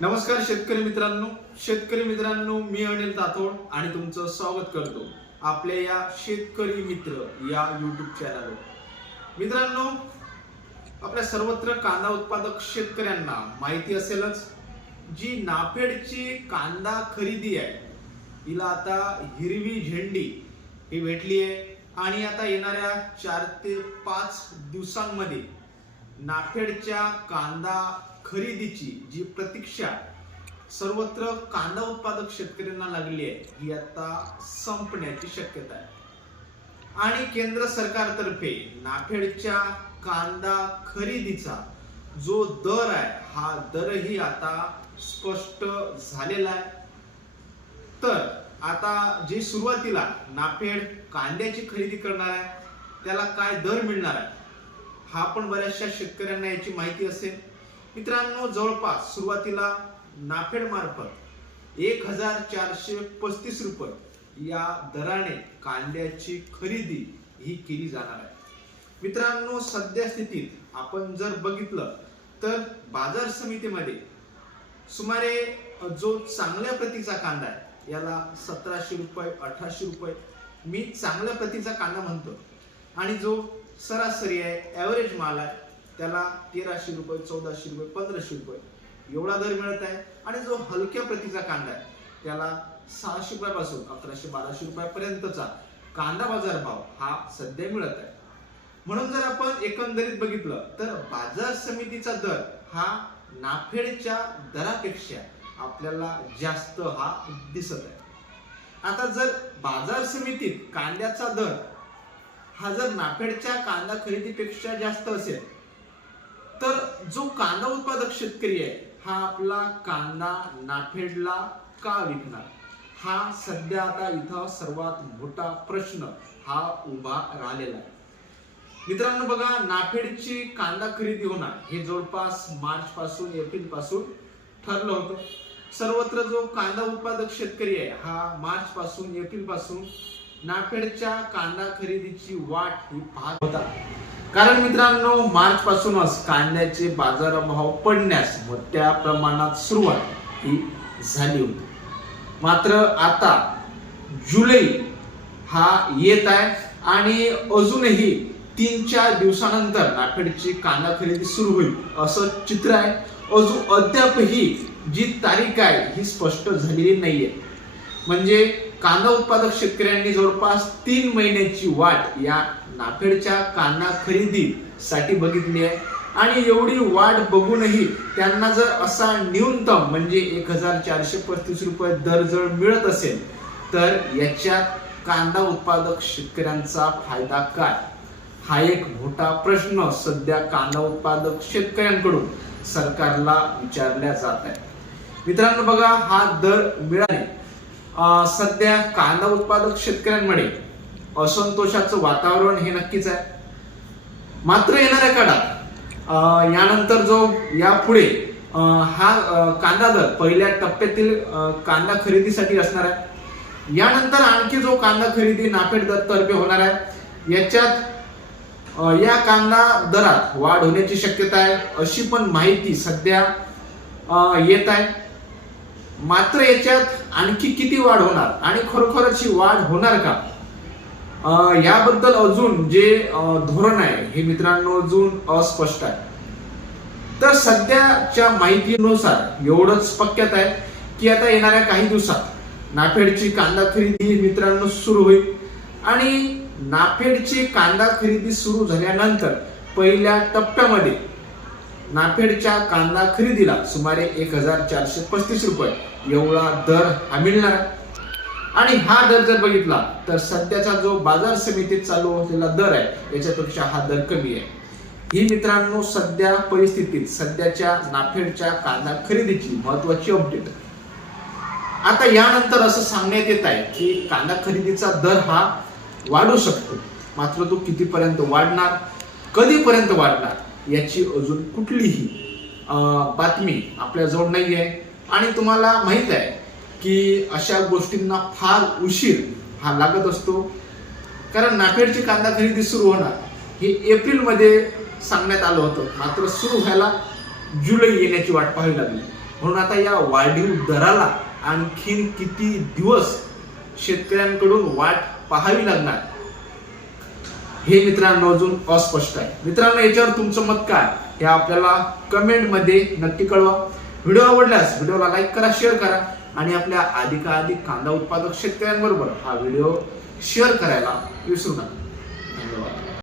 नमस्कार शेतकरी मित्रांनो. शेतकरी मित्रांनो मी अनिल तातोड आणि तुमचं स्वागत करतो आपल्या या शेतकरी मित्र या युट्यूब चॅनलवर मित्रांनो आपल्या सर्वत्र कांदा उत्पादक शेतकऱ्यांना माहिती असेलच जी नाफेडची कांदा खरेदी आहे हिला आता हिरवी झेंडी ही भेटली आहे आणि आता येणाऱ्या चार ते पाच दिवसांमध्ये नाफेडच्या कांदा खरेदीची जी प्रतीक्षा सर्वत्र कांदा उत्पादक शेतकऱ्यांना लागली आहे ही आता संपण्याची शक्यता आहे. आणि केंद्र सरकारतर्फे नाफेडच्या कांदा खरेदीचा जो दर आहे हा दरही आता स्पष्ट झालेला आहे. तर आता जे सुरुवातीला नाफेड कांद्याची खरेदी करणार आहे त्याला काय दर मिळणार आहे? हा पण बऱ्याचशा शेतकऱ्यांना याची माहिती असेल. मित्रांनो जवळपास सुरुवातीला नाफेड मार्फत एक हजार चारशे पस्तीस रुपये या दराने कांद्याची खरेदी ही केली जाणार आहे. मित्रांनो सध्या स्थितीत आपण जर बघितलं तर बाजार समितीमध्ये सुमारे जो चांगल्या प्रतीचा कांदा आहे याला सतराशे रुपये अठराशे रुपये मी चांगल्या प्रतीचा कांदा म्हणतो. आणि जो सरासरी आहे. ॲव्हरेज माल आहे. त्याला तेराशे रुपये चौदाशे रुपये पंधराशे रुपये एवढा दर मिळत आहे. आणि जो हलक्या प्रतीचा कांदा आहे त्याला सहाशे रुपयापासून अकराशे बाराशे रुपयापर्यंतचा कांदा बाजार भाव हा सध्या मिळत आहे. म्हणून जर आपण एकंदरीत बघितलं तर बाजार समितीचा दर हा नाफेडच्या दरापेक्षा आपल्याला जास्त हा दिसत आहे. आता जर बाजार समितीत कांद्याचा दर हा जर नाफेडच्या कांदा खरेदीपेक्षा जास्त असेल तर जो कांदा उत्पादक शेतकरी आहे हा आपला कांदा नाफेडला का विकणार? हा सध्या आता इथं सर्वात मोठा प्रश्न हा उभा राहिलेला आहे. मित्रांनो बघा नाफेडची कांदा खरेदी होणार हे जवळपास मार्च पासून एप्रिलपासून ठरलं होतं. सर्वत्र जो कांदा उत्पादक शेतकरी आहे हा मार्च पासून एप्रिलपासून नाफेडच्या कांदा खरेदीची वाट ही पाहत होता. कारण मित्रांनो मार्च पासूनच कांद्याचे बाजारभाव पडण्यास मोठ्या प्रमाणात सुरुवात ही झाली होती. मात्र आता जुलै हा येत आहे आणि अजूनही तीन चार दिवसानंतर नाफेडची कांदा खरेदी सुरू होईल असं चित्र आहे. अजून अद्यापही जी तारीख आहे ही स्पष्ट झालेली नाहीये. म्हणजे कांदा उत्पादक शेतकऱ्यांनी जवळपास तीन महिन्याची वाट या नाफेडच्या कांदा खरेदीसाठी बघितली आहे. आणि एवढी वाट बघूनही त्यांना जर असा न्यूनतम म्हणजे एक हजार चारशे पस्तीस रुपये दर जर मिळत असेल तर याच्यात कांदा उत्पादक शेतकऱ्यांचा फायदा काय? हा एक मोठा प्रश्न सध्या कांदा उत्पादक शेतकऱ्यांकडून सरकारला विचारला जात आहे. मित्रांनो बघा हा दर मिळाले सध्या कांदा उत्पादक शेतकऱ्यांमध्ये असंतोषाचं वातावरण हे नक्कीच आहे. मात्र येणाऱ्या काळात यानंतर जो यापुढे हा कांदा दर पहिल्या टप्प्यातील कांदा खरेदीसाठी असणार आहे. यानंतर आणखी जो कांदा खरेदी नाफेड दर तर्फे होणार आहे याच्यात या कांदा दरात वाढ होण्याची शक्यता आहे अशी पण माहिती सध्या येत आहे. मात्र याच्यात आणखी किती वाढ होणार? आणि खरोखरच ही वाढ होणार का? याबद्दल अजून जे धोरण आहे हे मित्रांनो अजून अस्पष्ट आहे. तर सध्याच्या माहितीनुसार एवढंच पक्यात आहे की आता येणाऱ्या काही दिवसात नाफेडची कांदा खरेदी ही मित्रांनो सुरू होईल. आणि नाफेडची कांदा खरेदी सुरू झाल्यानंतर पहिल्या टप्प्यामध्ये नाफेडच्या कांदा खरेदीला सुमारे एक हजार चारशे पस्तीस रुपये. एवढा दर हा मिळणार. आहे. आणि हा दर जर बघितला तर सध्याचा जो बाजार समितीत चालू असलेला दर आहे याच्यापेक्षा हा दर कमी आहे. ही मित्रांनो सध्या परिस्थितीत सध्याच्या नाफेडच्या कांदा खरेदीची महत्वाची अपडेट आता यानंतर असं सांगण्यात येत आहे की कांदा खरेदीचा दर हा वाढू शकतो. मात्र तो कितीपर्यंत वाढणार? कधीपर्यंत वाढणार? याची अजून कुठलीही बातमी आपल्याजवळ नाही आहे आणि तुम्हाला माहीत आहे की अशा गोष्टींना फार उशीर हा लागत असतो. कारण नाफेडची कांदा खरेदी सुरू होणार. हे एप्रिलमध्ये सांगण्यात आलं होतं. मात्र सुरू व्हायला जुलै येण्याची वाट पाहावी लागली. म्हणून आता या वाढीव दराला आणखीन किती दिवस शेतकऱ्यांकडून वाट पाहावी लागणार? हे मित्रांनो अजून अस्पष्ट आहे. मित्रांनो याच्यावर तुमचं मत काय? हे आपल्याला कमेंटमध्ये नक्की कळवा. व्हिडिओ आवडल्यास व्हिडिओला लाईक करा शेअर करा आणि आपल्या अधिकाधिक कांदा उत्पादक शेतकऱ्यांबरोबर हा व्हिडिओ शेअर करायला विसरू नका. धन्यवाद.